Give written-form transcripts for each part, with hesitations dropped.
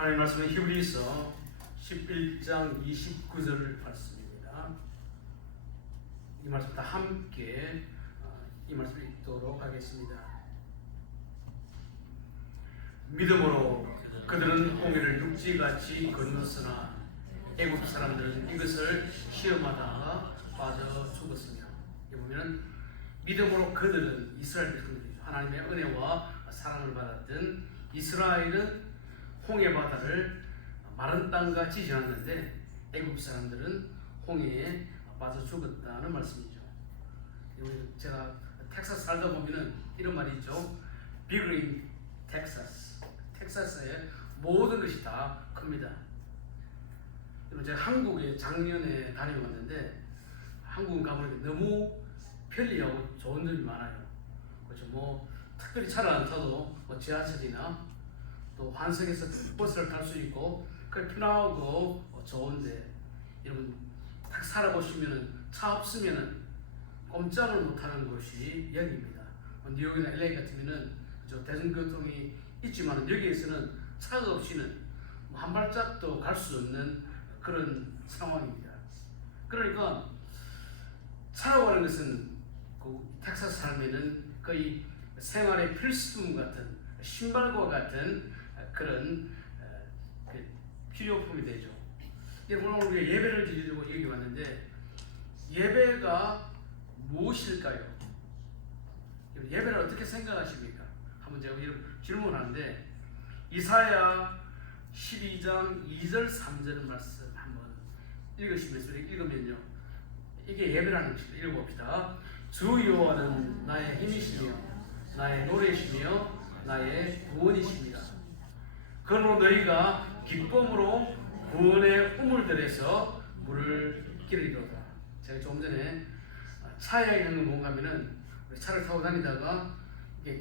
하나님 말씀은 히브리서 11장 29절 말씀입니다. 이 말씀 다 함께 이 말씀을 읽도록 하겠습니다. 믿음으로 그들은 홍해를 육지같이 건넜으나 애굽 사람들은 이것을 시험하다가 빠져 죽었으며, 이 보면 믿음으로 그들은 이스라엘 백성들이죠. 하나님의 은혜와 사랑을 받았던 이스라엘은 홍해 바다를 마른 땅같이 지났는데 애굽 사람들은 홍해에 빠져 죽었다는 말씀이죠. 제가 텍사스 살다 보면은 이런 말이 있죠. Bigger in Texas. 텍사스에 모든 것이 다 큽니다. 제가 한국에 작년에 다녀왔는데 한국은 가보니까 너무 편리하고 좋은 점이 많아요. 그렇죠. 특별히 차를 안 타도 지하철이나 또 환승해서 버스를 탈 수 있고 그 편하고 좋은데, 여러분 딱 살아보시면은 차 없으면은 꼼짝을 못하는 곳이 여기입니다. 뉴욕이나 LA 같으면은 대중교통이 있지만 여기에서는 차가 없이는 한 발짝도 갈 수 없는 그런 상황입니다. 그러니까 차라고 하는 것은 그 텍사스 삶에는 거의 생활의 필수품 같은, 신발과 같은 그런 필요품이 되죠. 오늘 우리가 예배를 드리려고 여기 왔는데, 예배가 무엇일까요? 예배를 어떻게 생각하십니까? 한번 제가 질문하는데, 이사야 12장 2절 3절 말씀 한번 읽으시면서 읽으면요, 이게 예배라는 것입니다. 읽어봅시다. 주 여호와는 나의 힘이시며 나의 노래시며 나의 구원이십니다. 그러므로 너희가 기쁨으로 구원의 우물들에서 물을 기르리로다. 제가 조금 전에 차에 있는 건 뭔가 하면은, 차를 타고 다니다가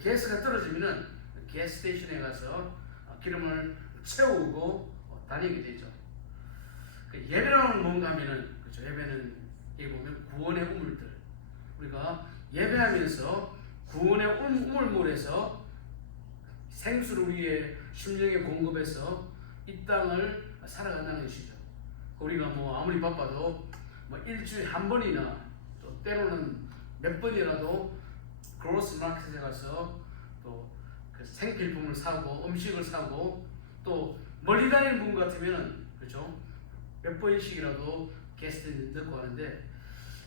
가스가 떨어지면은 가스 스테이션에 가서 기름을 채우고 다니게 되죠. 예배라는 뭔가 하면은, 그렇죠. 예배는 여기 보면 구원의 우물들. 우리가 예배하면서 구원의 우물물에서 생수를 위해 심령에 공급해서 이 땅을 살아간다는 것이죠. 우리가 아무리 바빠도 일주일에 한 번이나 또 때로는 몇 번이라도 그로스 마켓에 가서 또 그 생필품을 사고 음식을 사고, 또 멀리 다니는 분 같으면 그렇죠, 몇 번씩이라도 게스트에 넣고 하는데,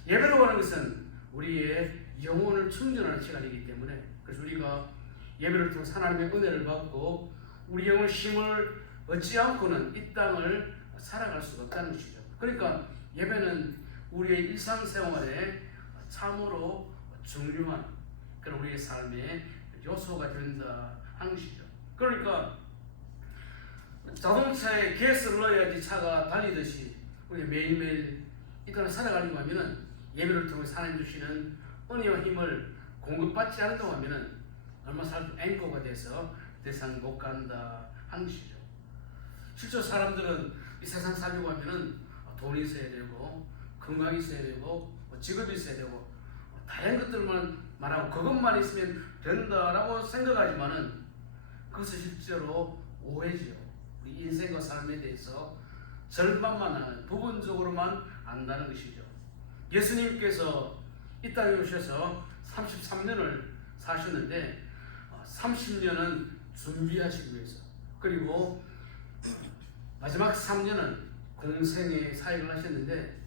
예배라고 하는 것은 우리의 영혼을 충전하는 시간이기 때문에, 그래서 우리가 예배를 통해 하나님의 은혜를 받고 우리 영혼의 힘을 얻지 않고는 이 땅을 살아갈 수가 없다는 것이죠. 그러니까 예배는 우리의 일상생활에 참으로 중요한 그런 우리의 삶의 요소가 된다 하는 것이죠. 그러니까 자동차에 가스를 넣어야지 차가 달리듯이 우리가 매일매일 이 땅을 살아가려고 하면은 예배를 통해 하나님 주시는 은혜와 힘을 공급받지 않는다고 하면은 얼마 살도 앵커가 돼서 대상 못 간다 하는 것이죠. 실제 사람들은 이 세상 살려고 하면은 돈이 있어야 되고 건강이 있어야 되고 직업이 있어야 되고 다른 것들만 말하고 그것만 있으면 된다라고 생각하지만은 그것은 실제로 오해죠. 우리 인생과 삶에 대해서 절반만 아는, 부분적으로만 안다는 것이죠. 예수님께서 이 땅에 오셔서 33년을 사셨는데 30년은 준비하시기 위해서, 그리고 마지막 3년은 공생애 사역을 하셨는데,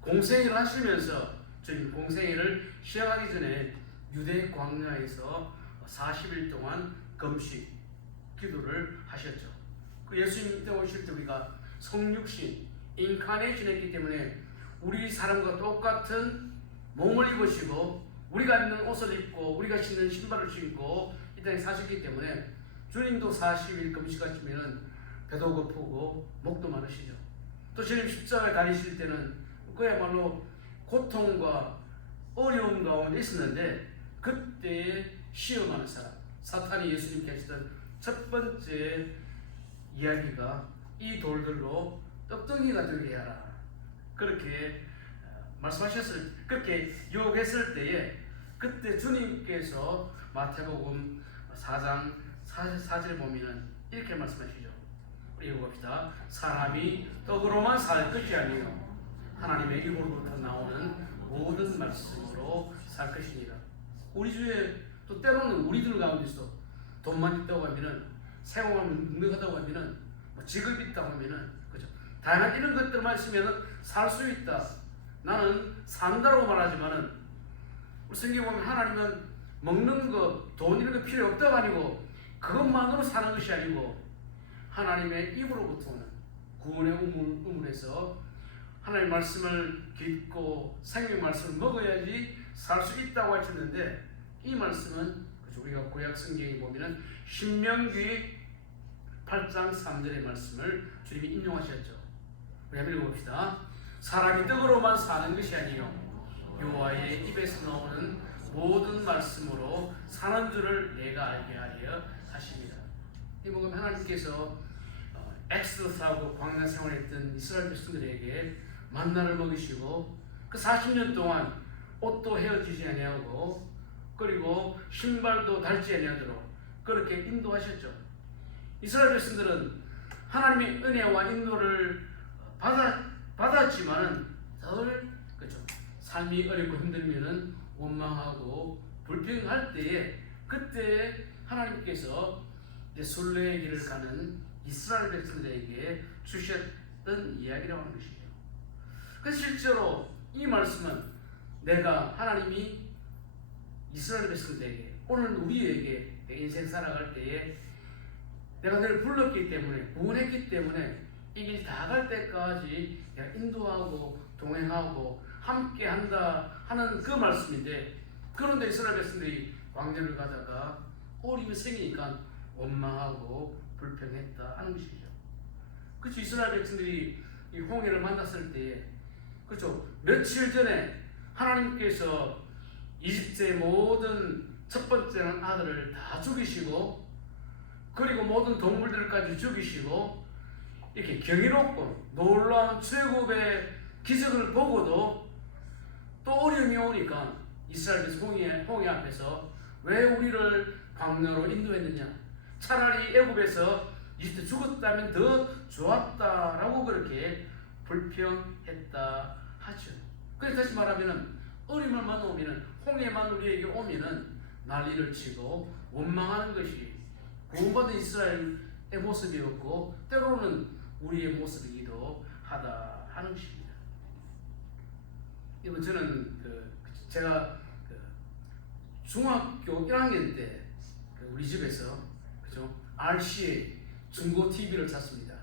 공생애를 하시면서 저희 공생애를 시작하기 전에 유대 광야에서 40일 동안 금식 기도를 하셨죠. 그 예수님 때 오실 때 우리가 성육신 인카네이션 했기 때문에 우리 사람과 똑같은 몸을 입으시고 우리가 입는 옷을 입고 우리가 신는 신발을 신고 이 땅에 사셨기 때문에 주님도 40일 금식하시면 배도 고프고 목도 마르시죠. 또 주님 십자가에 다니실 때는 그야말로 고통과 어려움 가운데 있었는데, 그때에 시험하는 사람, 사탄이 예수님께 하시던 첫 번째 이야기가 이 돌들로 떡덩이가 되게 하라, 그렇게 그렇게 유혹했을 때에, 그때 주님께서 마태복음 4장 4절에 보면은 이렇게 말씀하시죠. 읽어봅시다. 사람이 떡으로만 살 것이 아니요 하나님의 입으로부터 나오는 모든 말씀으로 살 것입니다. 우리 주에 또 때로는 우리들 가운데서 돈만 있다고 하면은 생활만 넉넉하다고 하면은 뭐 직업이 있다고 하면은 그죠? 다양한 이런 것들만 있으면은 살 수 있다. 나는 산다라고 말하지만은 우리 성경 보면 하나님은 먹는 거, 돈 이런 거 필요 없다가 아니고 그것만으로 사는 것이 아니고 하나님의 입으로부터 오는 구원의 우물에서 하나님의 말씀을 듣고 생명 말씀을 먹어야지 살 수 있다고 하셨는데 이 말씀은 우리가 구약 성경에 보면은 신명기 8장 3절의 말씀을 주님이 인용하셨죠. 우리 한번 읽어봅시다. 사람이 떡으로만 사는 것이 아니요 여호와의 입에서 나오는 모든 말씀으로 사는 줄을 내가 알게 하려 하십니다. 이 보면 하나님께서 엑소스하고 광야 생활했던 이스라엘 백성들에게 만나를 먹이시고 그 40년 동안 옷도 헤어지지 아니하고 그리고 신발도 닳지 아니하도록 그렇게 인도하셨죠. 이스라엘 백성들은 하나님의 은혜와 인도를 받았지만은 늘 그죠. 삶이 어렵고 힘들면은 원망하고 불평할 때에 그때 하나님께서 순례의 길을 가는 이스라엘 백성들에게 주셨던 이야기라고 하는 것이죠. 그래서 실제로 이 말씀은 내가 하나님이 이스라엘 백성들에게 오늘 우리에게 인생 살아갈 때에 내가 너를 불렀기 때문에 구원했기 때문에 이 길 다 갈 때까지 내가 인도하고 동행하고 함께 한다 하는 그 말씀인데 그런데 이스라엘 백성들이 광야를 가다가 어림이 생기니까 원망하고 불평했다 하는 것이죠. 그렇죠. 이스라엘 백성들이 이 홍해를 만났을 때에 그렇죠. 며칠 전에 하나님께서 이집트의 모든 첫 번째는 아들을 다 죽이시고 그리고 모든 동물들까지 죽이시고 이렇게 경이롭고 놀라운 최고의 기적을 보고도 또 어려움이 오니까 이스라엘에서 홍해 앞에서 왜 우리를 광야로 인도했느냐 차라리 애굽에서 이집트 죽었다면 더 좋았다라고 그렇게 불평했다 하죠. 그래서 다시 말하면은 어림을 만나오면은 홍해만 우리에게 오면은 난리를 치고 원망하는 것이 구원받은 이스라엘의 모습이었고 때로는 우리의 모습이기도 하다 하는 것입니다. 이번 저는 제가 중학교 1학년 때 우리 집에서 그죠 RCA 중고 TV를 샀습니다.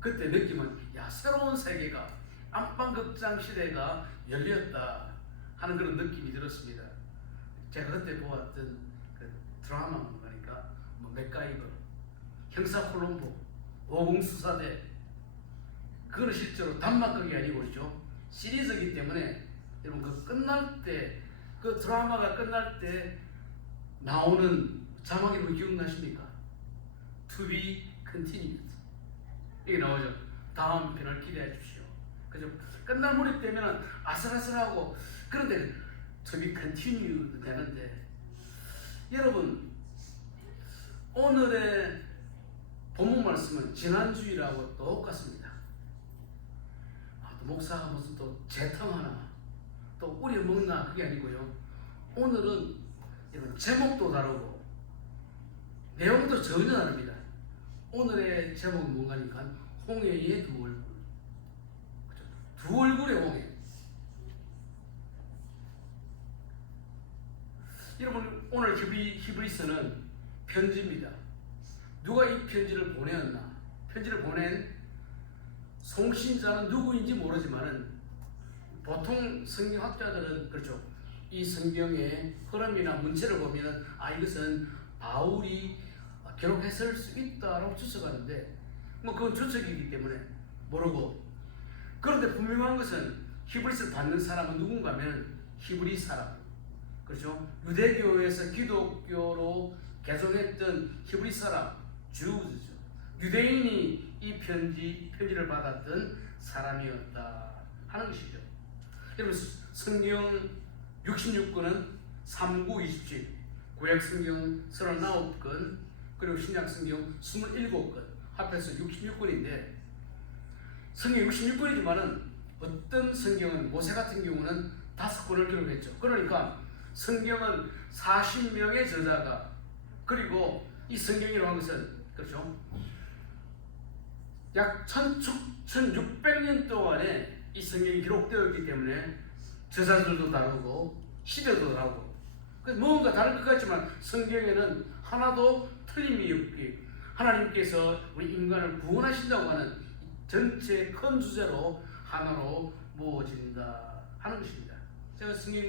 그때 느낌은 야 새로운 세계가 안방극장 시대가 열렸다 하는 그런 느낌이 들었습니다. 제가 그때 보았던 그 드라마 그러니까 맥가이버, 형사 콜롬보, 오공수사대 그거는 실제로 단막극이 아니고 그렇죠 시리즈이기 때문에 여러분 그 끝날 때 그 드라마가 끝날 때 나오는 자막이 뭐 기억나십니까? To be continued 이게 나오죠. 다음 편을 기대해 주시오. 그죠? 끝날 무렵 되면 아슬아슬하고 그런데 to be continued 되는데 여러분 오늘의 본문 말씀은 지난주일하고 똑같습니다. 또 목사가 무슨 또 재탕하나 또 우려먹나 그게 아니고요. 오늘은 여러분 제목도 다르고 내용도 전혀 다릅니다. 오늘의 제목은 뭔가니까 홍해의 두 얼굴. 그렇죠? 두 얼굴의 홍해. 여러분 오늘 히브리서는 편지입니다. 누가 이 편지를 보내었나? 편지를 보낸 송신자는 누구인지 모르지만은 보통 성경학자들은 그렇죠. 이 성경의 흐름이나 문체를 보면은 이것은 바울이 기록했을 수 있다라고 추측하는데 뭐 그건 추측이기 때문에 모르고 그런데 분명한 것은 히브리서를 받는 사람은 누군가 하면 히브리 사람 그렇죠. 유대교에서 기독교로 개종했던 히브리 사람 주우죠. 유대인이 이 편지를 받았던 사람이었다 하는 것이죠. 여러분 성경 66권은 3927 구약 성경 39권 그리고 신약 성경 27권 합해서 66권인데 성경 66권이지만은 어떤 성경은 모세 같은 경우는 5권을 기록했죠. 그러니까 성경은 40명의 저자가 그리고 이 성경이라고 하는 것은 그렇죠. 약 1600년 동안에 이 성경이 기록되었기 때문에 저자들도 다르고 시대도 다르고 뭔가 다를 것 같지만 성경에는 하나도 틀림이 없기 하나님께서 우리 인간을 구원하신다고 하는 전체 큰 주제로 하나로 모아진다 하는 것입니다. 제가 성경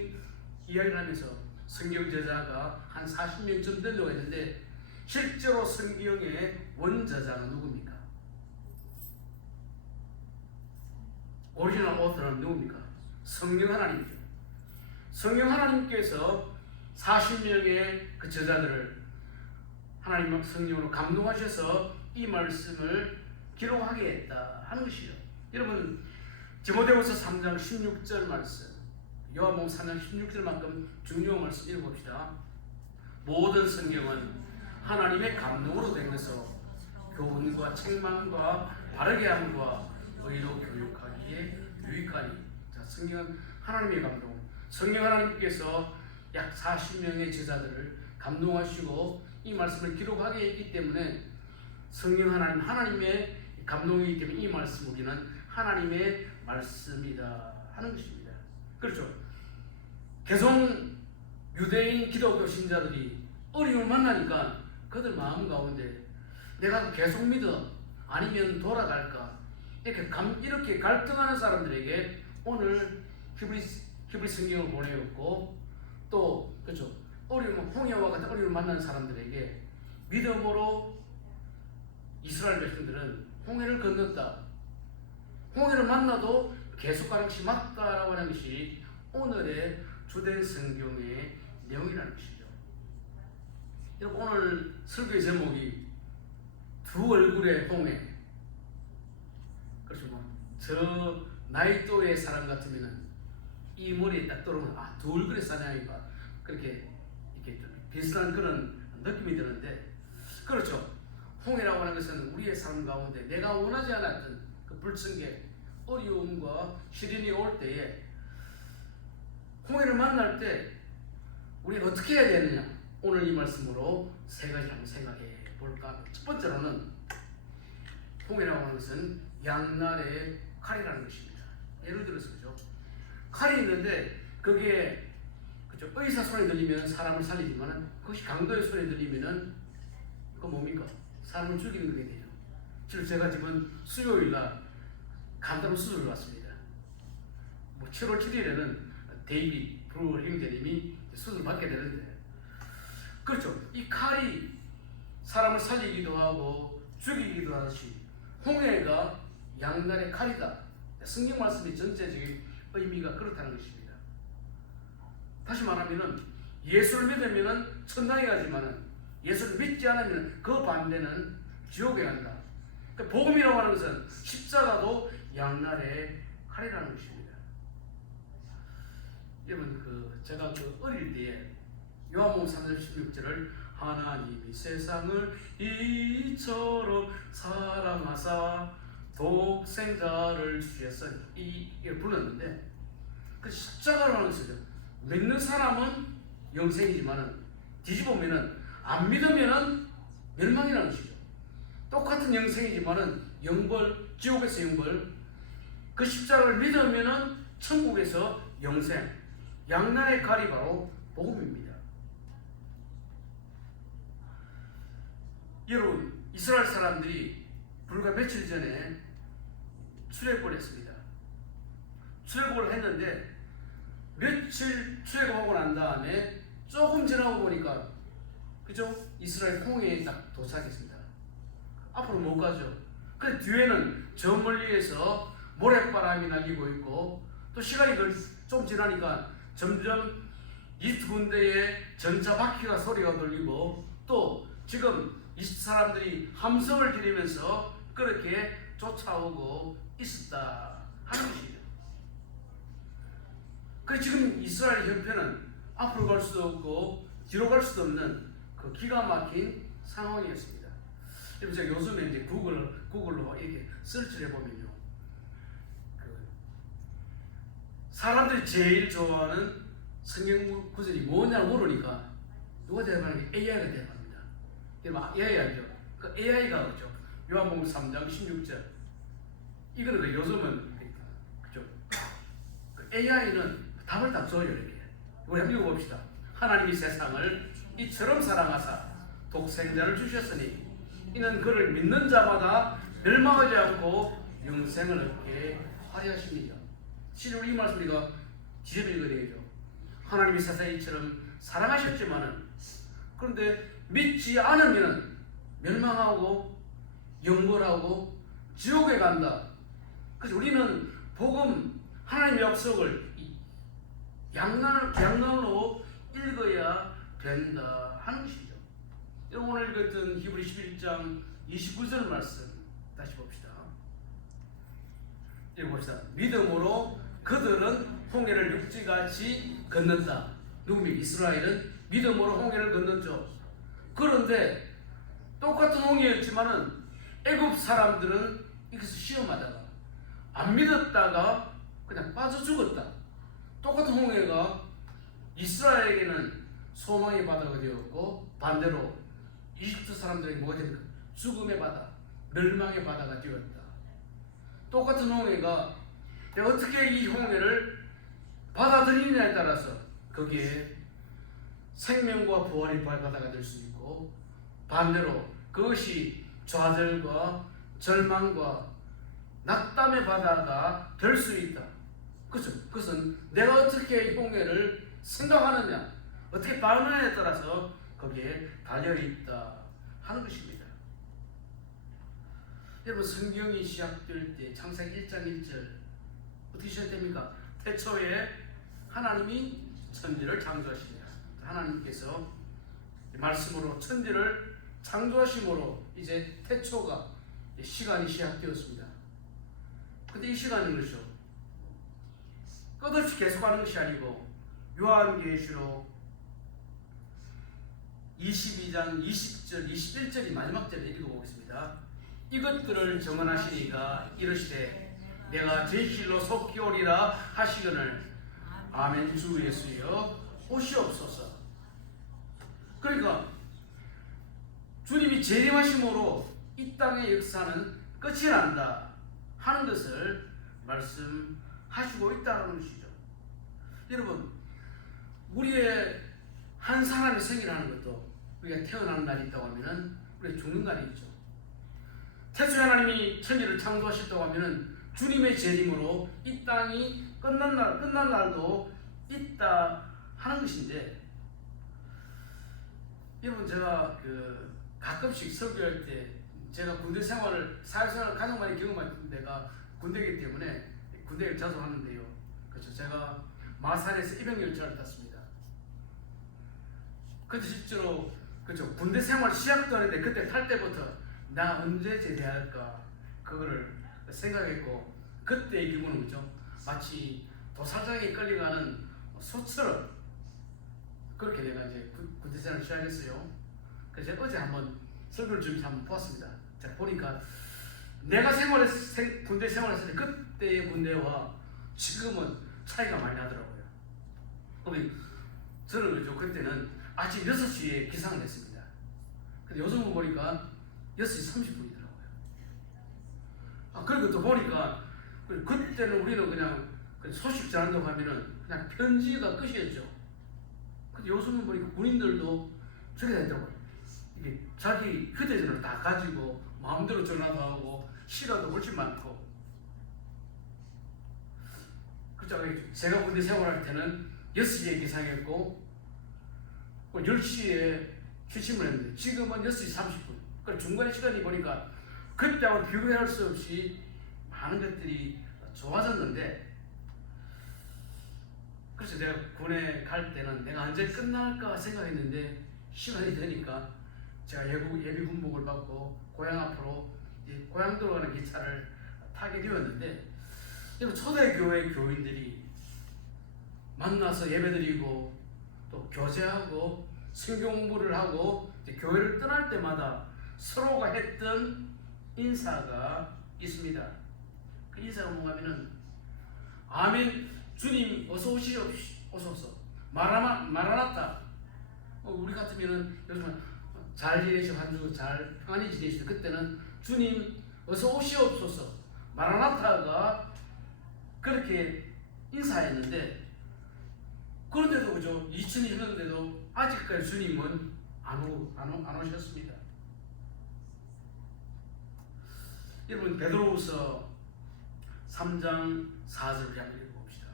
이야기를 하면서 성경 저자가 한 40명쯤 된다고 했는데 실제로 성경의 원저자는 누굽니까? 오리지널 오더는 누굽니까? 성령 하나님이죠. 성령 하나님께서 40명의 그 저자들을 하나님 성령으로 감동하셔서 이 말씀을 기록하게 했다 하는 것이죠. 여러분 디모데후서 3장 16절 말씀 요한복음 3장 16절만큼 중요한 말씀 읽어봅시다. 모든 성경은 하나님의 감동으로 된 것으로 교훈과 책망과 바르게 함과 의로 교육하기에 유익하니. 자, 성경은 하나님의 감동. 성령 하나님께서 약 40명의 제자들을 감동하시고 이 말씀을 기록하게 했기 때문에 성령 하나님의 감동이기 때문에 이 말씀 우리는 하나님의 말씀이다 하는 것입니다. 그렇죠. 계속 유대인 기독교 신자들이 어려움을 만나니까 그들 마음 가운데 내가 계속 믿어 아니면 돌아갈까 이렇게 갈등하는 사람들에게 오늘 히브리 성경을 보내었고 또 그렇죠. 어려움 홍해와 같은 어려움을 만나는 사람들에게 믿음으로 이스라엘 백성들은 홍해를 건넜다. 홍해를 만나도 계속 가는 것이 맞다라고 하는 것이 오늘의 주된 성경의 내용이라는 것이죠. 여러분 오늘 설교의 제목이 두 얼굴의 홍해. 그렇죠. 저 나이 또래의 사람 같으면은 이 머리에 딱 들어오면 두 얼굴의 사냥이가 그렇게 이렇게 좀 비슷한 그런 느낌이 드는데 그렇죠. 홍해라고 하는 것은 우리의 삶 가운데 내가 원하지 않았던 그 불성계, 어려움과 시련이 올 때에 홍해를 만날 때 우리 어떻게 해야 되느냐? 오늘 이 말씀으로 세 가지 한번 생각해 볼까? 첫 번째로는 홍해라고 하는 것은 양날의 칼이라는 것입니다. 예를 들어서 그죠? 칼이 있는데 그게 그죠? 의사 소리 들리면 사람을 살리지만 그것이 강도의 소리 들리면은 그거 뭡니까? 사람을 죽이는 그게 되죠. 지금 제가 지금 수요일날 간단한 수술을 받습니다. 7월 7일에는 데이빗 브루 형제님이 수술을 받게 되는데 그렇죠. 이 칼이 사람을 살리기도 하고 죽이기도 하듯이 홍해가 양날의 칼이다. 성경 말씀의 전체적인 의미가 그렇다는 것입니다. 다시 말하면은 예수를 믿으면은 천당에 가지만은 예수를 믿지 않으면 그 반대는 지옥에 간다. 그러니까 복음이라고 하는 것은 십자가도 양날의 칼이라는 것입니다. 여러분 제가 어릴 때에 요한복음 3장 16절을 하나님이 세상을 이처럼 사랑하사 독생자를 주셨으니 이걸 불렀는데 그 십자가라고 하는 것이죠. 믿는 사람은 영생이지만은 뒤집으면은 안 믿으면은 멸망이라는 것이죠. 똑같은 영생이지만은 영벌, 지옥에서 영벌, 그 십자가를 믿으면은 천국에서 영생, 양날의 칼이 바로 복음입니다. 여러분, 이스라엘 사람들이 불과 며칠 전에 출애굽을 했습니다. 출애굽을 했는데 며칠 출애굽하고 난 다음에 조금 지나고 보니까 그죠? 이스라엘 홍해에 딱 도착했습니다. 앞으로 못 가죠. 그 뒤에는 저 멀리에서 모래바람이 날리고 있고 또 시간이 좀 지나니까 점점 이 두 군데에 전차 바퀴가 소리가 들리고 또 지금 이 사람들이 함성을 지르면서 그렇게 쫓아오고 있었다 하는 것이죠. 그 지금 이스라엘 형편은 앞으로 갈 수도 없고 뒤로 갈 수도 없는 그 기가 막힌 상황이었습니다. 여러분 제가 요즘에 이제 구글로 이렇게 설치를 해보면요, 그 사람들이 제일 좋아하는 성경 구절이 뭐냐고 물으니까 누가 대답하는 게 AI가 대답합니다. 여러분 AI 알죠? 그 AI가 그죠? 요한복음 3장 16절 이거는 그 요즘은 그죠? 그 AI는 답을 다 줘요. 이렇게 우리 한번 읽어봅시다. 하나님이 세상을 이처럼 사랑하사 독생자를 주셨으니 이는 그를 믿는 자마다 멸망하지 않고 영생을 얻게 하려 하십니다. 실제로 이 말씀 우리가 지혜를 읽어야 되죠. 하나님이 세상을 이처럼 사랑하셨지만은 그런데 믿지 않으면 멸망하고 영벌하고 지옥에 간다. 그래서 우리는 복음 하나님의 약속을 양날로 읽어야 된다 하는 것이죠. 여러분 오늘 읽었던 히브리 11장 29절 말씀 다시 봅시다. 읽어봅시다. 믿음으로 그들은 홍해를 육지같이 건넌다. 누구입니까? 이스라엘은 믿음으로 홍해를 건넜죠. 그런데 똑같은 홍해였지만은 애굽 사람들은 여기서 시험하다가 안 믿었다가 그냥 빠져 죽었다. 똑같은 홍해가 이스라엘에게는 소망의 바다가 되었고 반대로 이집트 사람들에게 뭐가 됩니까? 죽음의 바다, 멸망의 바다가 되었다. 똑같은 홍해가 내가 어떻게 이 홍해를 받아들이느냐에 따라서 거기에 생명과 부활의 바다가 될 수 있고 반대로 그것이 좌절과 절망과 낙담의 바다가 될 수 있다. 그렇죠? 그것은 내가 어떻게 이 홍해를 생각하느냐, 어떻게 반응하느냐에 따라서 거기에 달려있다 하는 것입니다. 여러분 성경이 시작될 때 창세기 1장 1절 어떻게 시작됩니까? 태초에 하나님이 천지를 창조하십니다. 하나님께서 말씀으로 천지를 창조하심으로 이제 태초가 시간이 시작되었습니다. 근데 이 시간은 그렇죠. 끝없이 계속하는 것이 아니고 요한계시록 22장 20절 21절이 마지막 절에 읽어보겠습니다. 이것들을 정언하시니가 이르시되 내가 진실로 속히 오리라 하시거늘 아멘. 주 예수여 오시옵소서. 그러니까 주님이 재림하심으로 이 땅의 역사는 끝이 난다 하는 것을 말씀하시고 있다는 것이죠. 여러분 우리의 한 사람이 생일하는 것도 우리가 태어나는 날이 있다고 하면은 우리가 죽는 날이 있죠. 태초에 하나님이 천지를 창조하셨다고 하면은 주님의 재림으로 이 땅이 끝난 날도 있다 하는 것인데, 여러분 제가 가끔씩 설교할 때 제가 군대 생활을 사회생활을 가장 많이 경험한 데가 군대이기 때문에 군대를 자주 하는데요. 그렇죠. 제가 마산에서 입영열차를 탔습니다. 그때 실제로 그렇죠. 군대 생활 시작도 하는데 그때 탈 때부터 나 언제 제대할까 그거를 생각했고, 그때의 기분은 그렇죠. 마치 도살장에 끌려가는 소처럼 그렇게 내가 이제 군대 생활을 시작했어요. 그래서 제가 어제 한번 설교를 준비해서 한번 보았습니다. 제가 보니까 내가 군대 생활했을 때 그때의 군대와 지금은 차이가 많이 나더라고요. 저는 그렇죠. 그때는 아침 6시에 기상을 했습니다. 근데 요즘은 보니까 6시 30분이더라고요. 그리고 또 보니까 그때는 우리는 그냥 소식 전한다고 하면은 그냥 편지가 끝이었죠. 근데 요즘은 보니까 군인들도 저렇게 되더라고요. 이게 자기 휴대전화를 다 가지고 마음대로 전화도 하고 시간도 훨씬 많고. 그렇죠. 제가 군대 생활할 때는 6시에 기상했고 10시에 취침을 했는데 지금은 6시 30분. 그 중간에 시간이 보니까 그때하고 비교할 수 없이 많은 것들이 좋아졌는데, 그래서 내가 군에 갈 때는 내가 언제 끝날까 생각했는데 시간이 되니까 제가 예비 군복을 받고 고향 앞으로 고향도로 가는 기차를 타게 되었는데, 초대교회 교인들이 만나서 예배드리고 또 교제하고 성경 공부를 하고 교회를 떠날 때마다 서로가 했던 인사가 있습니다. 그 인사가 뭔가면은 아멘 주님 어서 오소서 마라나타. 우리 같으면은 요즘 잘 지내시고 한 주 잘 평안히 지내시죠. 그때는 주님 어서 오시옵소서 마라나타가 그렇게 인사했는데, 그런데도 그죠 2000이 흘렀는데도 아직까지 주님은 안 오셨습니다. 여러분 베드로후서 3장 4절을 한번 읽어봅시다.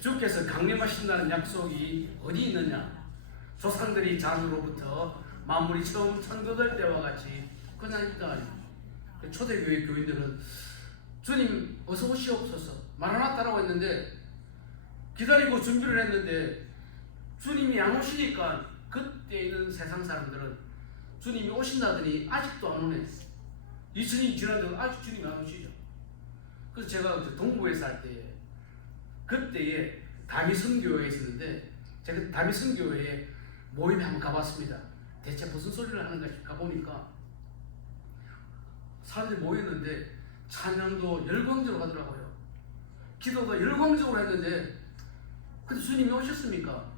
주께서 강림하신다는 약속이 어디 있느냐? 조상들이 자주로부터 만물이 처음 창조될 때와 같이 그냥 있다. 초대교회 교인들은 주님 어서 오시옵소서 마라나타라고 했는데 기다리고 준비를 했는데 주님이 안 오시니까 그때 있는 세상 사람들은 주님이 오신다더니 아직도 안 오네. 2000이 지났는데 아직 주님이 안 오시죠. 그래서 제가 동부에 살 때 그때에 다미선교회에 있었는데 제가 다미선교회에 모임에 한번 가봤습니다. 대체 무슨 소리를 하는가 가보니까 사람들이 모였는데 찬양도 열광적으로 하더라고요. 기도도 열광적으로 했는데 근데 주님이 오셨습니까?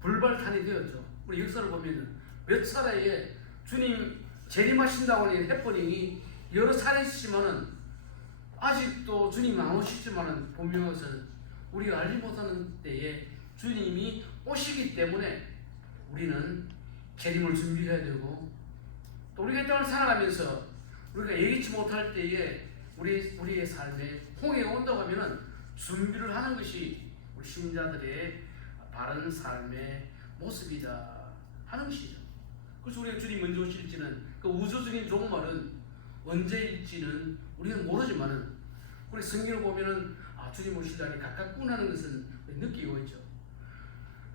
불발탄이 되었죠. 우리 역사를 보면 몇 차례에 주님 재림하신다고 하는 해프닝이 여러 차례 있지만은 아직도 주님이 안 오시지만은 보면서 우리가 알지 못하는 때에 주님이 오시기 때문에 우리는 재림을 준비해야 되고, 또 우리가 이 땅을 살아가면서 우리가 예기치 못할 때에 우리의 삶에 홍해가 온다고 하면은 준비를 하는 것이 우리 신자들의 바른 삶의 모습이다 하는 것이죠. 그래서 우리가 주님 먼저 오실지는 그 우주적인 종말은 언제일지는 우리는 모르지만은 우리 성경을 보면은 주님 오시다니 가깝구나 하는 것은 느끼고 있죠.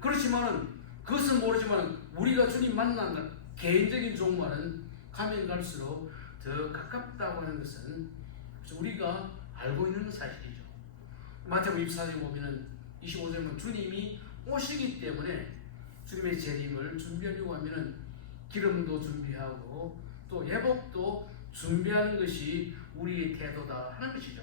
그렇지만은 그것은 모르지만은 우리가 주님 만난다 개인적인 종말은 가면 갈수록 더 가깝다고 하는 것은 우리가 알고 있는 사실이죠. 마태복음 24장에 보면은 25장에 보면 주님이 오시기 때문에 주님의 재림을 준비하려고 하면은 기름도 준비하고 또 예복도 준비하는 것이 우리의 태도다 하는 것이죠.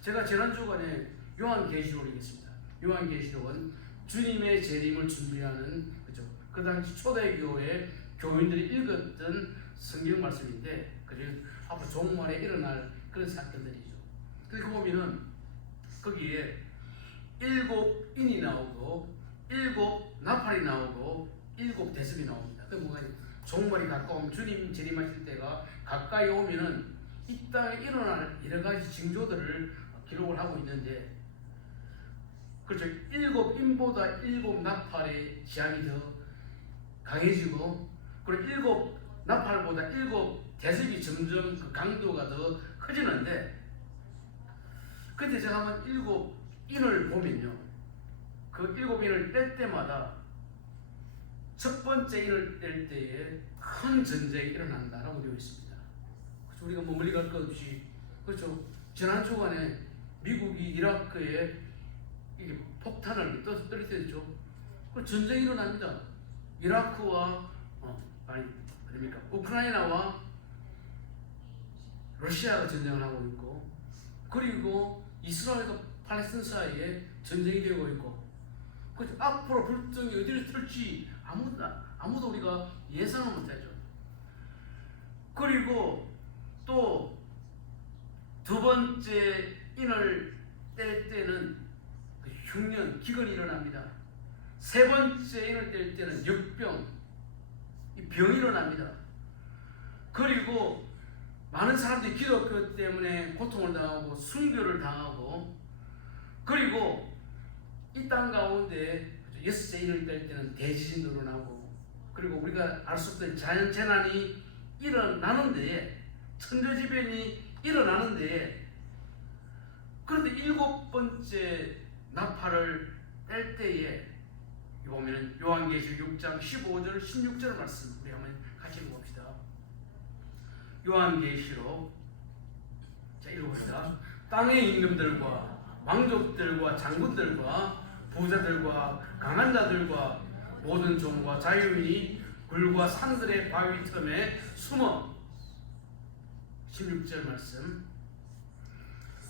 제가 지난 주간에 요한계시록을 읽었습니다. 요한계시록은 주님의 재림을 준비하는 그죠. 그 당시 초대교회 교인들이 읽었던 성경 말씀인데, 그죠. 앞으로 종말에 일어날 그런 사건들이죠. 그리고 보면은 거기에 7인이 나오고 7 나팔이 나오고 7 대접이 나옵니다. 그 뭐가 종말이 가까우면 주님 재림하실 때가 가까이 오면은 이 땅에 일어날 여러 가지 징조들을 기록을 하고 있는데, 그렇죠. 7인보다 7 나팔의 지향이 더 강해지고, 그리고 7 나팔보다 7 대접이 점점 그 강도가 더 커지는데, 근데 제가 한번 7인을 보면요, 그 7인을 뗄 때마다 첫 번째 인을 뗄 때에 큰 전쟁이 일어난다라고 되어 있습니다. 그래서 우리가 뭐 멀리 갈 것 없이, 그렇죠. 지난 주간에 미국이 이라크에 이게 폭탄을 떨어뜨렸죠. 그 전쟁이 일어납니다. 이라크와 그러니까 우크라이나와 러시아가 전쟁을 하고 있고, 그리고 이스라엘과 팔레스타인 사이에 전쟁이 되고 있고, 그 앞으로 불정이 어디를 틀지 아무도 우리가 예상을 못하죠. 그리고 또 두 번째 인을 뗄 때는 흉년, 기근이 일어납니다. 세 번째 인을 뗄 때는 역병, 병이 일어납니다. 그리고 많은 사람들이 기독교 때문에 고통을 당하고 순교를 당하고, 그리고 이 땅 가운데 여섯째 인을 뗄 때는 대지진도 일어나고, 그리고 우리가 알 수 없던 자연재난이 일어나는 데에, 천재지변이 일어나는 데에, 그런데 7번째 나팔을 뗄 때에 보면은 요한계시록 6장 15절 16절 말씀 우리 한번 같이 읽어봅시다. 요한계시록, 자 읽어봅시다. 땅의 임금들과 왕족들과 장군들과 부자들과 강한 자들과 모든 종과 자유인이 굴과 산들의 바위 틈에 숨어. 16절 말씀.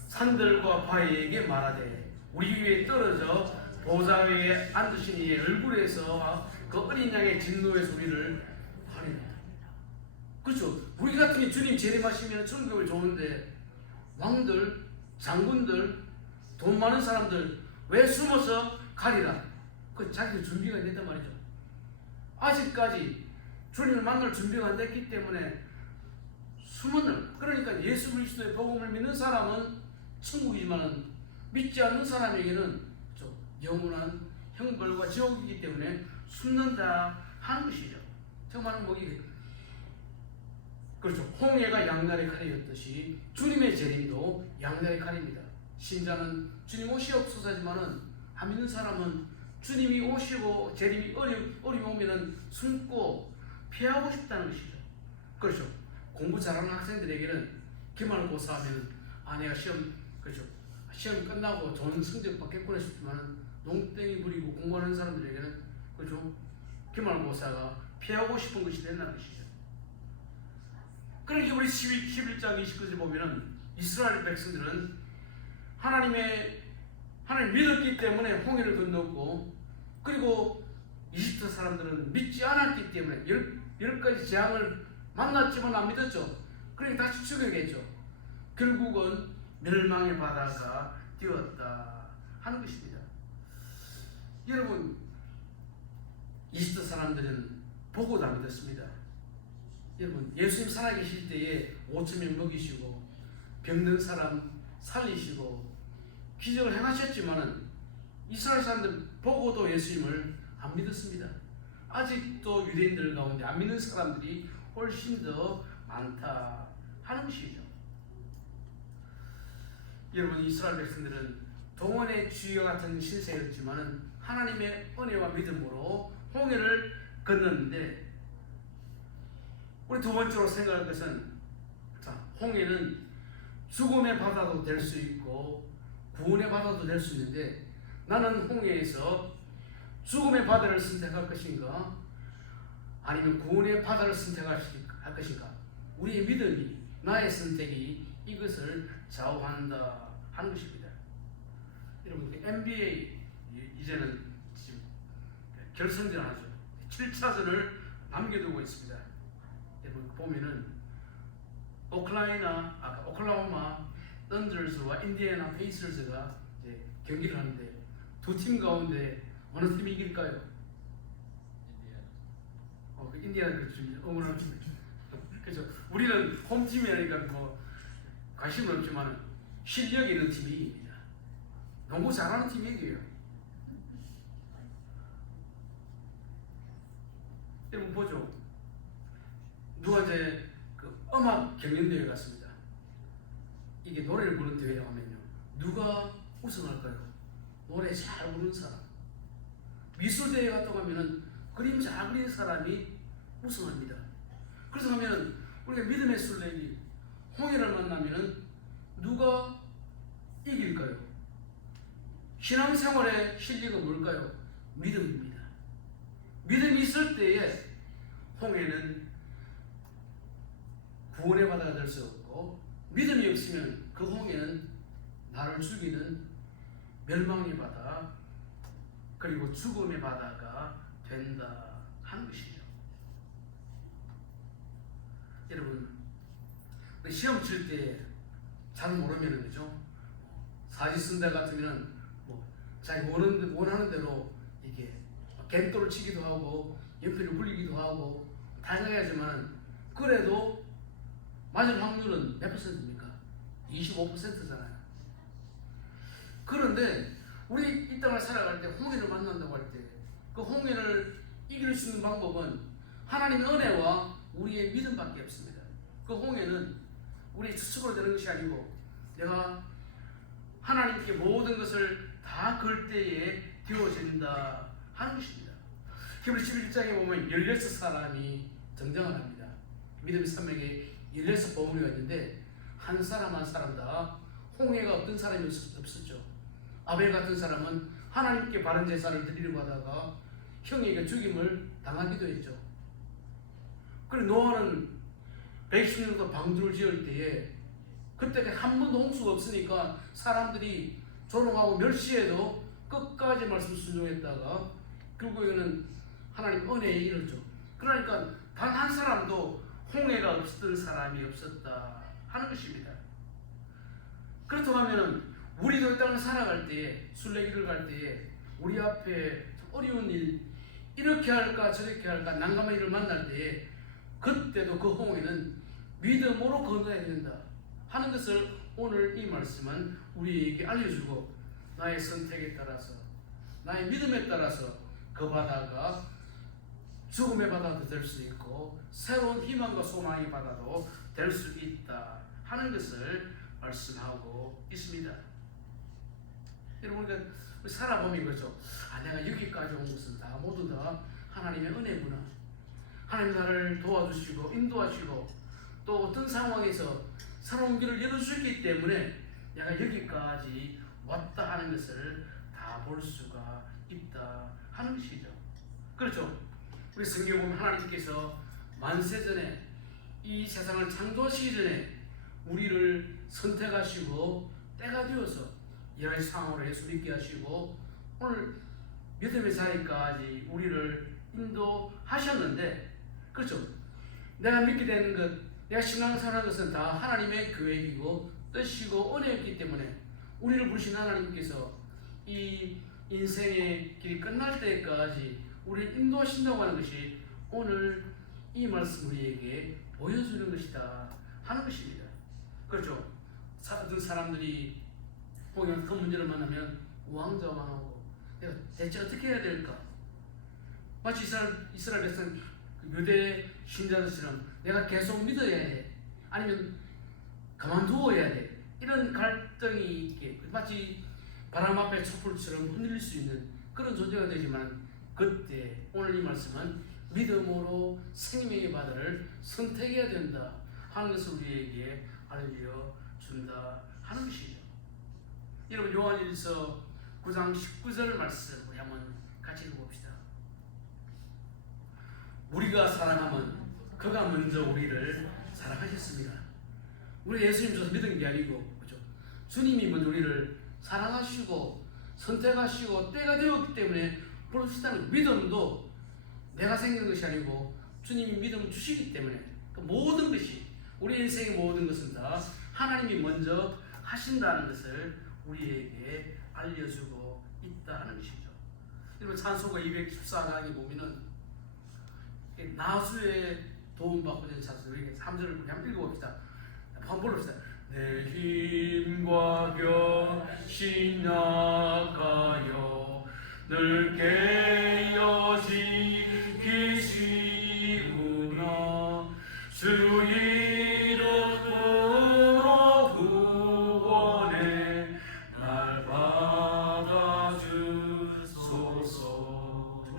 산들과 바위에게 말하되 우리 위에 떨어져 보좌 위에 앉으신 이의 얼굴에서 그 어린 양의 진노의 소리를 하리라. 그렇죠. 우리 같으면 주님 재림하시면 천국을 좋은데 왕들, 장군들, 돈 많은 사람들 왜 숨어서 가리라? 그 자기들 준비가 안 됐단 말이죠. 아직까지 주님을 만날 준비가 안 됐기 때문에 숨은. 그러니까 예수 그리스도의 복음을 믿는 사람은 천국이지만 믿지 않는 사람에게는 영원한 형벌과 지옥이기 때문에 숨는다 하는 것이죠. 정말 뭐이 그렇죠. 홍해가 양날의 칼이었듯이 주님의 재림도 양날의 칼입니다. 신자는 주님 오시옵소서지만은 안 믿는 사람은 주님이 오시고 재림이 어려움이 오면은 숨고 피하고 싶다는 것이죠. 그렇죠. 공부 잘하는 학생들에게는 기말고사 하면 아내가 시험 끝나고 좋은 성적 받겠구나 싶지만은 농땡이 부리고 공부하는 사람들에게는 그렇죠. 기말고사가 피하고 싶은 것이 된다는 것이죠. 그러니까 우리 11장 29절 보면은 이스라엘 백성들은 하나님 믿었기 때문에 홍해를 건넜고, 그리고 이집트 사람들은 믿지 않았기 때문에 10가지 재앙을 만났지만 안 믿었죠. 그러니까 다시 죽여야겠죠. 결국은 멸망의 바다가 되었다 하는 것입니다. 여러분, 이집트 사람들은 보고 다 믿었습니다. 여러분, 예수님 살아계실 때에 5,000명 먹이시고 병든 사람 살리시고 기적을 행하셨지만은 이스라엘 사람들 보고도 예수님을 안 믿었습니다. 아직도 유대인들 가운데 안 믿는 사람들이 훨씬 더 많다 하는 것이죠. 여러분, 이스라엘 백성들은 동원의 쥐와 같은 신세였지만은 하나님의 은혜와 믿음으로 홍해를 건넜는데, 우리 두 번째로 생각할 것은, 홍해는 죽음의 바다도 될 수 있고 구원의 바다도 될 수 있는데, 나는 홍해에서 죽음의 바다를 선택할 것인가 아니면 구원의 바다를 선택할 것인가, 우리의 믿음이, 나의 선택이 이것을 좌우한다 하는 것입니다. 여러분, NBA 이제는 지금 결승전 하죠. 7차전을 남겨두고 있습니다. 여러분 보면은 오클라호마 던저스와 인디애나 페이서즈가 이제 경기를 하는데, 두 팀 가운데 어느 팀이 이길까요? 인디애나를 좀 응원하는 팀. 그렇죠. 우리는 홈팀이니까 뭐 관심은 없지만 실력 있는 팀이 이깁니다. 농구 잘하는 팀이 이겨요. 여러분 보죠. 누가 이제 그 음악 경연대회 갔습니다. 이게 노래를 부르는 대회 하면요, 누가 우승할까요? 노래 잘 부르는 사람. 미술대회 같은 거 하면은 그림 잘 그리는 사람이 우승합니다. 그래서 하면은 우리가 믿음의 순례기 홍해를 만나면은 누가 이길까요? 신앙생활의 실리가 뭘까요? 믿음입니다. 믿음이 있을 때에 홍해는 구원의 바다가 될 수 없고, 믿음이 없으면 그 홍해는 나를 죽이는 멸망의 바다, 그리고 죽음의 바다가 된다 하는 것이죠. 여러분, 시험 칠 때 잘 모르면 그죠? 사지선다 같으면 자기 원하는 대로 이게 갱도를 치기도 하고 연필을 굴리기도 하고 다 해야지만, 그래도 맞을 확률은 몇 %입니까? 25%잖아요. 그런데 우리 이 땅을 살아갈 때 홍해를 만난다고 할 때 그 홍해를 이길 수 있는 방법은 하나님의 은혜와 우리의 믿음밖에 없습니다. 그 홍해는 우리 스스로 되는 것이 아니고 내가 하나님께 모든 것을 다 걸 때에 되어진다 하는 것입니다. 히브리 11장에 보면 16사람이 등장을 합니다. 믿음의 산맥에 16버무리가 있는데 한 사람 한 사람 다 홍해가 없던 사람이 없었죠. 아벨 같은 사람은 하나님께 바른 제사를 드리려고 하다가 형에게 죽임을 당하기도 했죠. 그리고 노아는 110년도 방주를 지을 때에 그때 한 번도 홍수가 없으니까 사람들이 조롱하고 멸시해도 끝까지 말씀 순종했다가 결국에는 하나님 은혜에 이르죠. 그러니까 단 한 사람도 홍해가 없었던 사람이 없었다 하는 것입니다. 그렇다면 우리도 이 땅을 살아갈 때에, 순례길을 갈 때에 우리 앞에 어려운 일, 이렇게 할까 저렇게 할까 난감한 일을 만날 때에 그때도 그 홍해는 믿음으로 건너야 된다 하는 것을 오늘 이 말씀은 우리에게 알려주고, 나의 선택에 따라서, 나의 믿음에 따라서 그 바다가 죽음의 바다도 될 수 있고 새로운 희망과 소망의 바다도 될 수 있다 하는 것을 말씀하고 있습니다. 여러분, 우리가 살아보면 그렇죠. 내가 여기까지 온 것은 다 모두 다 하나님의 은혜구나. 하나님 나를 도와주시고 인도하시고 또 어떤 상황에서 새로운 길을 열어주셨기 때문에 내가 여기까지 왔다 하는 것을 다 볼 수가 있다 하는 것이죠. 그렇죠. 우리 성경에 보면 하나님께서 만세전에 이 세상을 창조하시기 전에 우리를 선택하시고 때가 되어서 이러한 상황으로 예수 믿게 하시고 오늘 믿음의 자리까지 우리를 인도하셨는데, 그렇죠. 내가 믿게 되는 것, 내가 신앙생활하는 것은 다 하나님의 계획이고 뜻이고 은혜였기 때문에 우리를 부르신 하나님께서 이 인생의 길이 끝날 때까지 우리를 인도하신다고 하는 것이 오늘 이 말씀 우리에게 보여주는 것이다 하는 것입니다. 그렇죠. 어떤 사람들이 보면 그 문제를 만나면 우왕좌왕하고 내가 대체 어떻게 해야 될까? 마치 이스라엘 백성 유대 신자들처럼 내가 계속 믿어야 해, 아니면 가만두어야 돼, 이런 갈등이 있게 마치 바람 앞에 촛불처럼 흔들릴 수 있는 그런 존재가 되지만, 그때 오늘 이 말씀은 믿음으로 생명의 바다를 선택해야 된다 하는 것을 우리에게 알려준다 하는 것이죠. 여러분, 요한일서 9장 19절 말씀 우리 한번 같이 읽어봅시다. 우리가 사랑하면 그가 먼저 우리를 사랑하셨습니다. 우리 예수님께서 믿은 게 아니고, 그렇죠? 주님이 먼저 우리를 사랑하시고 선택하시고 때가 되었기 때문에 부르시다는 믿음도 내가 생긴 것이 아니고 주님이 믿음을 주시기 때문에 그 모든 것이, 우리 인생의 모든 것은 다 하나님이 먼저 하신다는 것을 우리에게 알려주고 있다 하는 것이죠. 여러분, 찬송가 214강에 보면은 나수의 도움받고 있는 찬송, 우리 3절을 한번 읽어봅시다. 한번 불러봅시다. 내 힘과 격이 약하여 늘 깨어 지키시구나. 주 이름으로 구원해 날 받아주소서.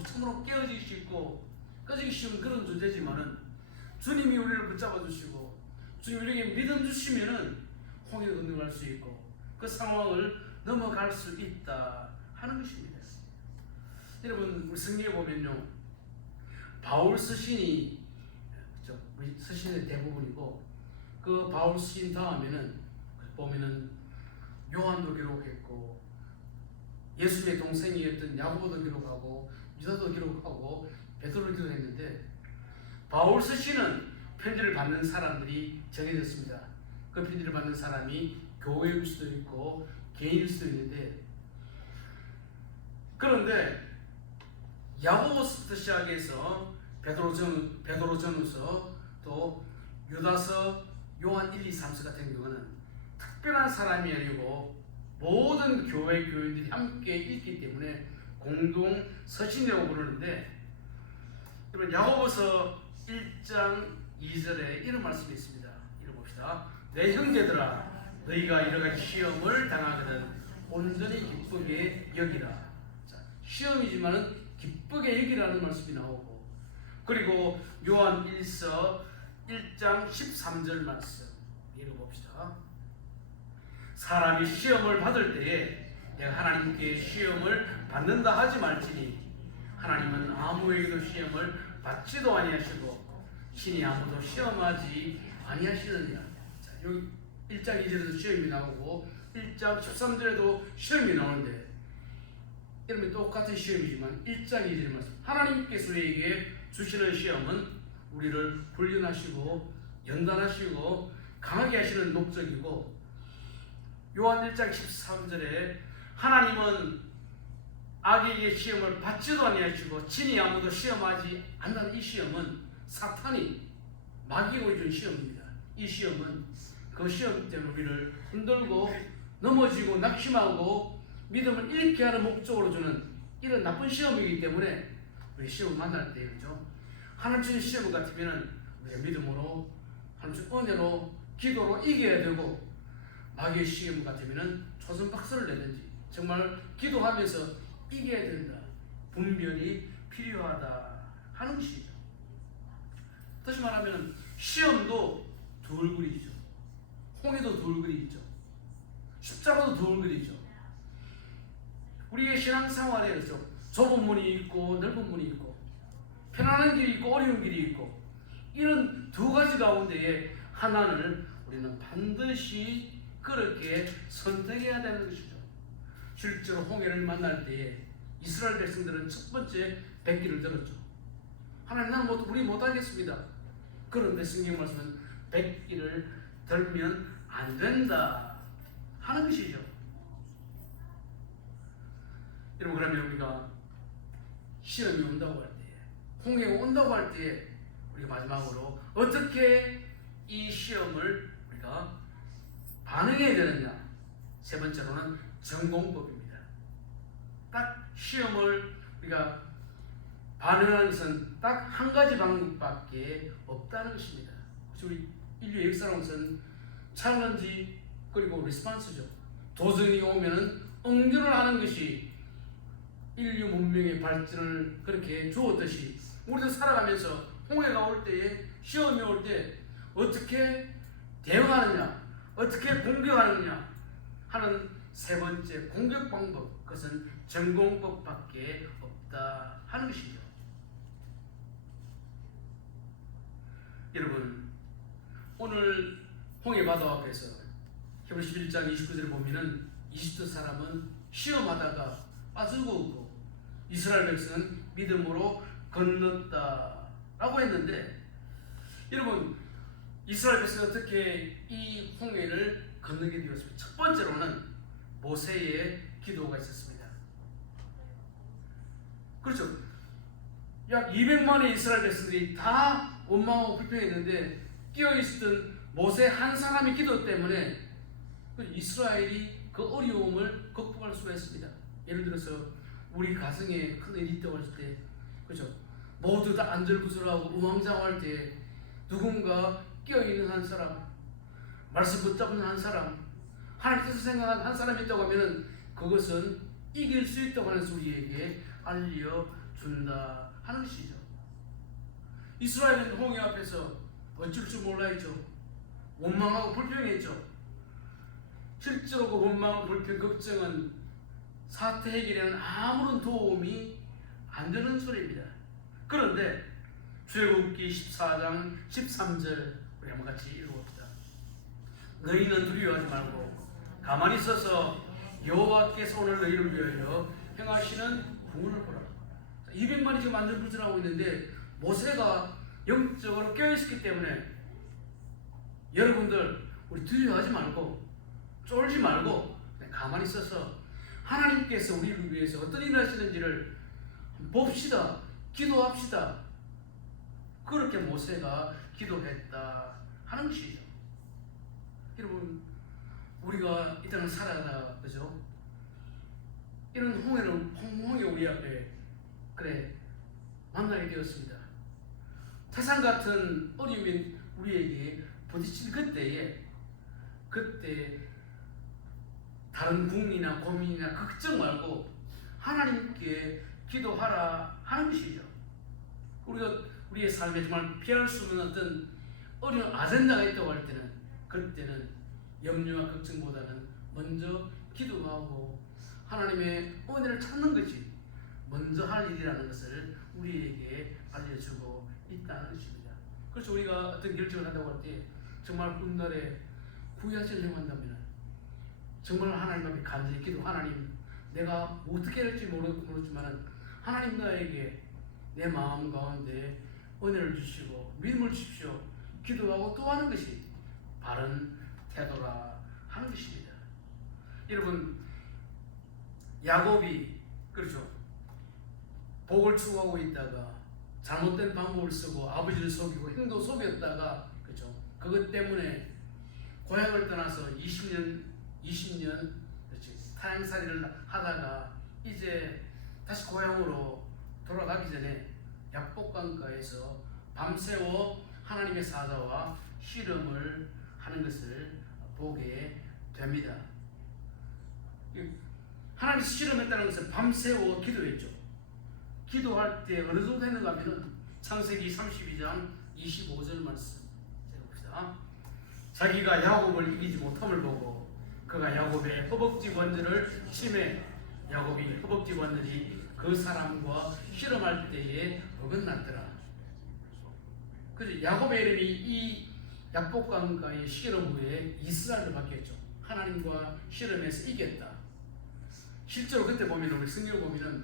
참으로 깨어지시고 꺼지기 그런 존재지만은 주님이 우리를 붙잡아 주시고 주님 우리에게 믿음 주시면은 홍해를 건너갈 수 있고 그 상황을 넘어갈 수 있다 하는 것입니다. 여러분, 우리 성경에 보면요, 바울 서신이, 그렇죠, 우리 서신의 대부분이고 그 바울 서신 다음에는 보면은 요한도 기록했고 예수님의 동생이었던 야고보도 기록하고 유다도 기록하고 베드로도 기록했는데, 바울 서신은 편지를 받는 사람들이 정해졌습니다. 그 편지를 받는 사람이 교회일 수도 있고 개인일 수도 있는데, 그런데 야고보서부터 시작해서 베드로전서 또 유다서, 요한 1, 2, 3서 같은 경우는 특별한 사람이 아니고 모든 교회 교인들이 함께 읽기 때문에 공동 서신이라고 부르는데, 여러분, 야고보서 1장 2절에 이런 말씀이 있습니다. 읽어봅시다. 내 형제들아, 너희가 이러한 시험을 당하거든 온전히 기쁘게 여기라. 자, 시험이지만은 기쁘게 여기라는 말씀이 나오고, 그리고 요한 1서 1장 13절 말씀 읽어봅시다. 사람이 시험을 받을 때에 내가 하나님께 시험을 받는다 하지 말지니 하나님은 아무에게도 시험을 받지도 아니하시고 신이 아무도 시험하지 아니하시느니라. 자, 여기 1장 2절에도 시험이 나오고 1장 13절에도 시험이 나오는데 이러면 똑같은 시험이지만 1장 2절 말씀 하나님께서 우리에게 주시는 시험은 우리를 훈련하시고 연단하시고 강하게 하시는 목적이고 요한 1장 13절에 하나님은 악에게 시험을 받지도 아니하시고 친히 아무도 시험하지 않는 이 시험은 사탄이 마귀가 준 시험입니다. 이 시험은 그 시험 때문에 우리를 흔들고 넘어지고 낙심하고 믿음을 잃게 하는 목적으로 주는 이런 나쁜 시험이기 때문에 우리 시험을 만날 때 그렇죠? 하나님 주신 시험 같으면 우리가 믿음으로 하나님 주신 은혜로 기도로 이겨야 되고 마귀의 시험 같으면 초선박살을 내든지 정말 기도하면서 이겨야 된다. 분별이 필요하다 하는 것이죠. 다시 말하면 시험도 두 얼굴이 있죠. 홍해도 두 얼굴이 있죠. 십자가도 두 얼굴이 있죠. 우리의 신앙생활에서 좁은 문이 있고 넓은 문이 있고 편안한 길이 있고 어려운 길이 있고 이런 두 가지 가운데에 하나를 우리는 반드시 그렇게 선택해야 되는 것이죠. 실제로 홍해를 만날 때에 이스라엘 백성들은 첫 번째 백기를 들었죠. 하나님 나는 우리 못하겠습니다. 그런데 성경 말씀은 백기를 들면 안 된다 하는 것이죠. 여러분 그러면 우리가 시험이 온다고 할 때, 홍해가 온다고 할 때 우리가 마지막으로 어떻게 이 시험을 우리가 반응해야 되느냐? 세 번째로는 전공법입니다. 딱 시험을 우리가 반응하는 것은 딱 한 가지 방법밖에 없다는 것입니다. 우리 인류 역사로서는 챌린지 그리고 리스폰스죠. 도전이 오면은 응전을 하는 것이 인류 문명의 발전을 그렇게 주었듯이 우리도 살아가면서 홍해가 올 때에 시험이 올 때 어떻게 대응하느냐, 어떻게 공격하느냐 하는 세 번째 공격 방법, 그것은 전공법밖에 없다 하는 것이죠. 여러분, 오늘 홍해 바다 앞에서 히브리서 11장 29절을 보면은 이집트 사람은 시험하다가 빠져고 이스라엘 백성은 믿음으로 건넜다라고 했는데, 여러분 이스라엘 백성은 어떻게 이 홍해를 건너게 되었습니까? 첫 번째로는 모세의 기도가 있었습니다. 그렇죠. 약 200만의 이스라엘 백성들이 다 원망하고 불평했는데 끼어있었던 모세 한 사람의 기도 때문에 이스라엘이 그 어려움을 극복할 수가 있습니다. 예를 들어서 우리 가정에 큰 일이 있다고 할 때, 그렇죠? 모두 다 안절부절하고 우왕좌왕할 때 누군가 끼어있는 한 사람, 말씀 붙잡는 한 사람, 하나님께서 생각한 한 사람이 있다고 하면 그것은 이길 수 있다고 하는 우리에게 알려준다 하는 것이죠. 이스라엘은 홍해 앞에서 어쩔 줄 몰라했죠. 원망하고 불평했죠. 실제로 그 원망, 불평, 걱정은 사태 해결에는 아무런 도움이 안 되는 소리입니다. 그런데 출애굽기 14장 13절 우리 한번 같이 읽어봅시다. 너희는 두려워하지 말고 가만히 있어서 여호와께서 오늘 너희를 위하여 행하시는 구원을 보라. 200만이 지금 안절부절하고 있는데 모세가 영적으로 깨어있었기 때문에 여러분들 우리 두려워하지 말고 쫄지 말고 가만히 있어서 하나님께서 우리를 위해서 어떤 일을 하시는지를 봅시다. 기도합시다. 그렇게 모세가 기도했다 하는 것이죠. 여러분 우리가 이 땅을 살아가다가 그죠? 이런 홍해 우리 앞에 그래 만나게 되었습니다. 태산 같은 어려움이 우리에게 부딪힌 그때 다른 궁리나 고민이나 걱정 말고 하나님께 기도하라 하는 것이죠. 우리가 우리의 삶에 정말 피할 수 없는 어떤 어려운 아젠다가 있다고 할 때는 그때는 염려와 걱정보다는 먼저 기도하고 하나님의 은혜를 찾는 것이 먼저 할 일이라는 것을 우리에게 알려주고 있다는 것입니다. 그래서 우리가 어떤 결정을 한다고 할 때 정말 훗날에 구약을 행한다면 정말 하나님 앞에 간절히 기도, 하나님 내가 어떻게 할지 모르지만 하나님 나에게 내 마음 가운데 은혜를 주시고 믿음을 주십시오. 기도하고 또 하는 것이 바른 태도라 하는 것입니다. 여러분, 야곱이 그렇죠. 복을 추구하고 있다가 잘못된 방법을 쓰고 아버지를 속이고 형도 속였다가 그렇죠. 그것 때문에 고향을 떠나서 20년 그렇지. 타향살이를 하다가 이제 다시 고향으로 돌아가기 전에 약복강가에서 밤새워 하나님의 사자와 씨름을 하는 것을 보게 됩니다. 하나님 씨름했다는 것은 밤새워 기도했죠. 기도할 때 어느 정도 했는가 하면 창세기 32장 25절 말씀 봅시다. 자기가 야곱을 이기지 못함을 보고 그가 야곱의 허벅지 관절을 치매 야곱이 허벅지 관절이 그 사람과 씨름할 때에 어긋났더라. 그래서 야곱의 이름이 이 약복강가의 씨름 후에 이스라엘로 바뀌었죠. 하나님과 씨름해서 이겼다. 실제로 그때 보면 우리 성경을 보면은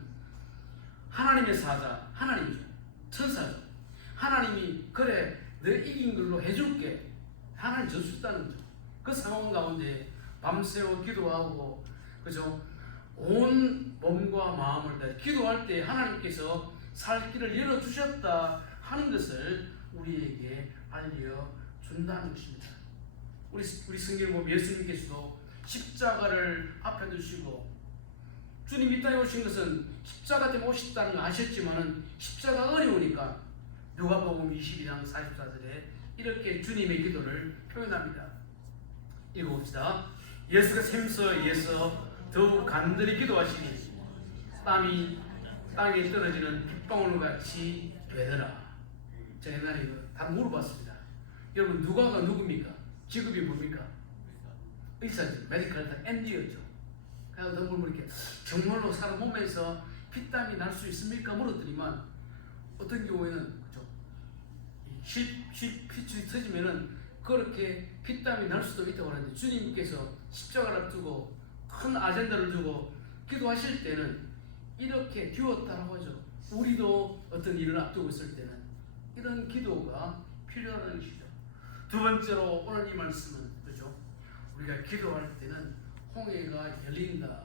하나님의 사자, 하나님이죠. 천사죠. 하나님이 그래 너 이긴 걸로 해줄게. 하나님 줬다는 거죠. 그 상황 가운데 밤새워 기도하고 그죠? 온 몸과 마음을 다해 기도할 때 하나님께서 살 길을 열어주셨다 하는 것을 우리에게 알려준다는 것입니다. 우리 성경을 보면 예수님께서도 십자가를 앞에 두시고 주님 이 땅에 오신 것은 십자가 때문에 오셨다는 걸 아셨지만은 십자가 어려우니까 누가복음 22장 44절에 이렇게 주님의 기도를 표현합니다. 읽어봅시다. 예수가 샘서에서 더욱 간절히 기도하시니 땀이 땅에 떨어지는 빗방울 같이 되더라. 제가 옛날에 이거 다 물어봤습니다. 여러분 누가가 누굽니까? 직업이 뭡니까? 의사죠. 메디컬 다 MD였죠. 그래서 너무 이렇게 정말로 사람 몸에서 피땀이 날 수 있습니까? 물었더니만 어떤 경우에는 그죠? 피줄이 터지면은 그렇게 피땀이 날 수도 있다고 하는데 주님께서 십자가를 두고 큰 아젠다를 두고 기도하실 때는 이렇게 기웠다라고 하죠. 우리도 어떤 일을 앞두고 있을 때는 이런 기도가 필요하다는 것이죠. 두 번째로 오늘 이 말씀은 그죠? 우리가 기도할 때는 홍해가 열린다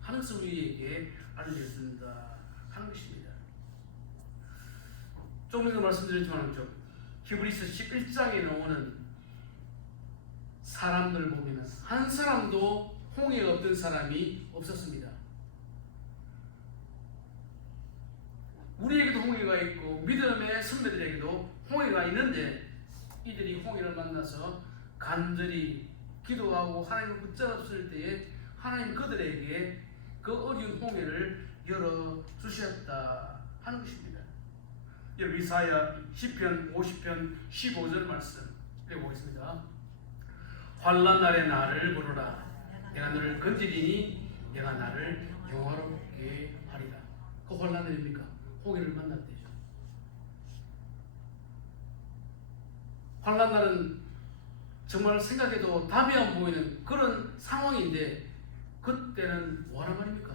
하는 것을 우리에게 알려준다 하는 것입니다. 조금 전에 말씀드렸지만 히브리서 11장에 나오는 사람들을 보면 한 사람도 홍해가 없던 사람이 없었습니다. 우리에게도 홍해가 있고 믿음의 선배들에게도 홍해가 있는데 이들이 홍해를 만나서 간절히 기도하고 하나님을 붙잡았을 때에 하나님 그들에게 그 어려운 홍해를 열어주셨다 하는 것입니다. 여러분 이사야 10편 50편 15절 말씀 읽어보겠습니다. 환난 날에 나를 부르라. 내가 너를 건지리니 내가 나를 영화롭게 하리라. 그 환난입니까? 홍해를 만날 때죠. 환난 날은 정말 생각해도 답이 안 보이는 그런 상황인데 그때는 뭐하란 말입니까?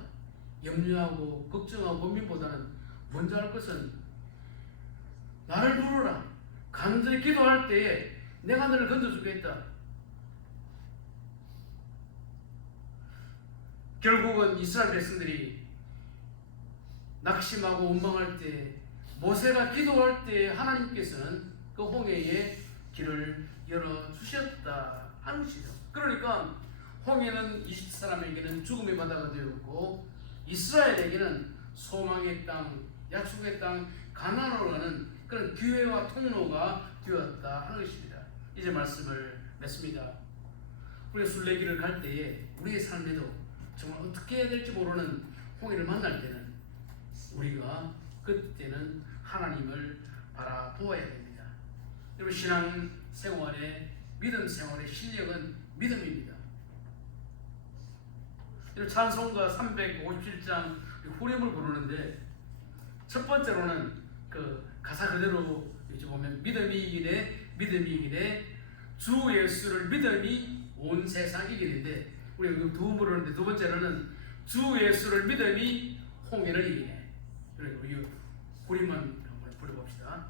염려하고 걱정하고 고민보다는 먼저 할 것은 나를 부르라. 간절히 기도할 때에 내가 너를 건져주겠다. 결국은 이스라엘 백성들이 낙심하고 원망할 때 모세가 기도할 때 하나님께서는 그 홍해에 길을 열어주셨다 하는 것이죠. 그러니까 홍해는 이집트 사람에게는 죽음의 바다가 되었고 이스라엘에게는 소망의 땅, 약속의 땅, 가나안으로 가는 그런 기회와 통로가 되었다 하는 것입니다. 이제 말씀을 맺습니다. 우리가 순례길을 갈 때에 우리의 삶에도 정말 어떻게 해야 될지 모르는 홍해를 만날 때는 우리가 그때는 하나님을 바라보아야 됩니다. 여러분 신앙 생활의 믿음 생활의 실력은 믿음입니다. 찬송가 357장 후렴을 부르는데 첫 번째로는 그 가사 그대로 여기 보면 믿음이 이기네 주 예수를 믿음이 온 세상 이기는데 우리 여기 두 부르는데 두 번째로는 주 예수를 믿음이 홍해를 이기네. 그리고 이 고린만 한번 불러봅시다.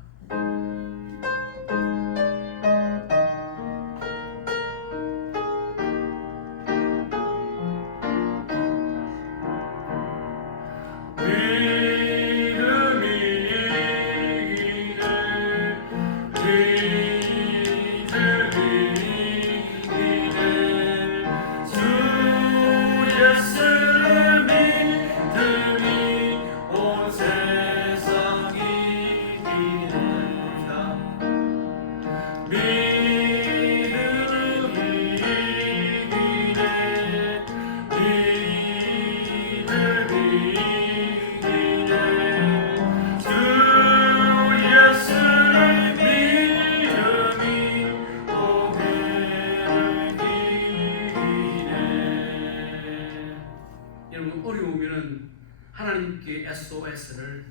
여러분 어려우면은 하나님께 SOS를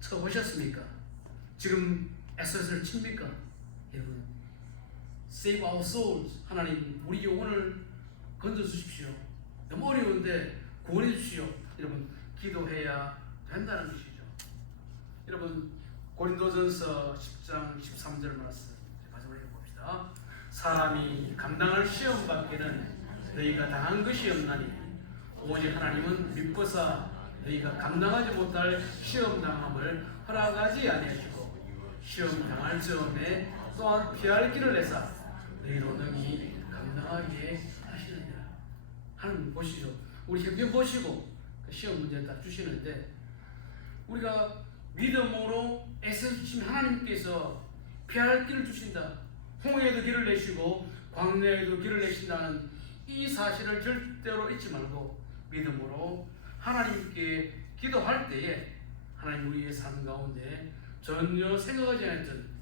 쳐보셨습니까? 지금 SOS를 칩니까? 여러분 Save our souls. 하나님 우리 영혼을 건져주십시오. 너무 어려운데 구원해 주십시오. 여러분 기도해야 된다는 것이죠. 여러분 고린도전서 10장 13절 말씀 마지막으로 읽어봅시다. 사람이 감당할 시험 밖에는 너희가 당한 것이 없나니 오직 하나님은 믿고사 너희가 감당하지 못할 시험 당함을 허락하지 아니하시고 시험 당할 즈음에 또한 피할 길을 내사 너희로 능히 감당하게 하시느니라. 하나님 보시죠. 우리 형편 보시고 그 시험 문제 다 주시는데 우리가 믿음으로 애써주신 하나님께서 피할 길을 주신다. 홍해에도 길을 내시고 광야에도 길을 내신다는 이 사실을 절대로 잊지 말고 믿음으로 하나님께 기도할 때에 하나님 우리의 삶 가운데 전혀 생각하지 않았던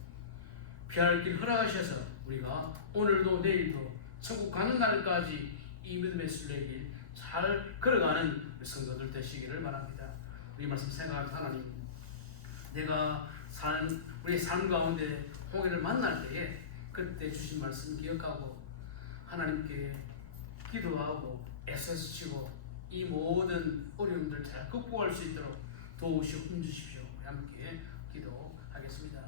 피할 길 허락하셔서 우리가 오늘도 내일도 천국 가는 날까지 이 믿음의 순례길 잘 걸어가는 성도들 되시기를 바랍니다. 우리 말씀 생각할 하나님, 내가 우리의 삶 가운데 홍해를 만날 때에 그때 주신 말씀 기억하고 하나님께 기도하고 애써주시고 이 모든 어려움들 잘 극복할 수 있도록 도우시고 힘주십시오. 함께 기도하겠습니다.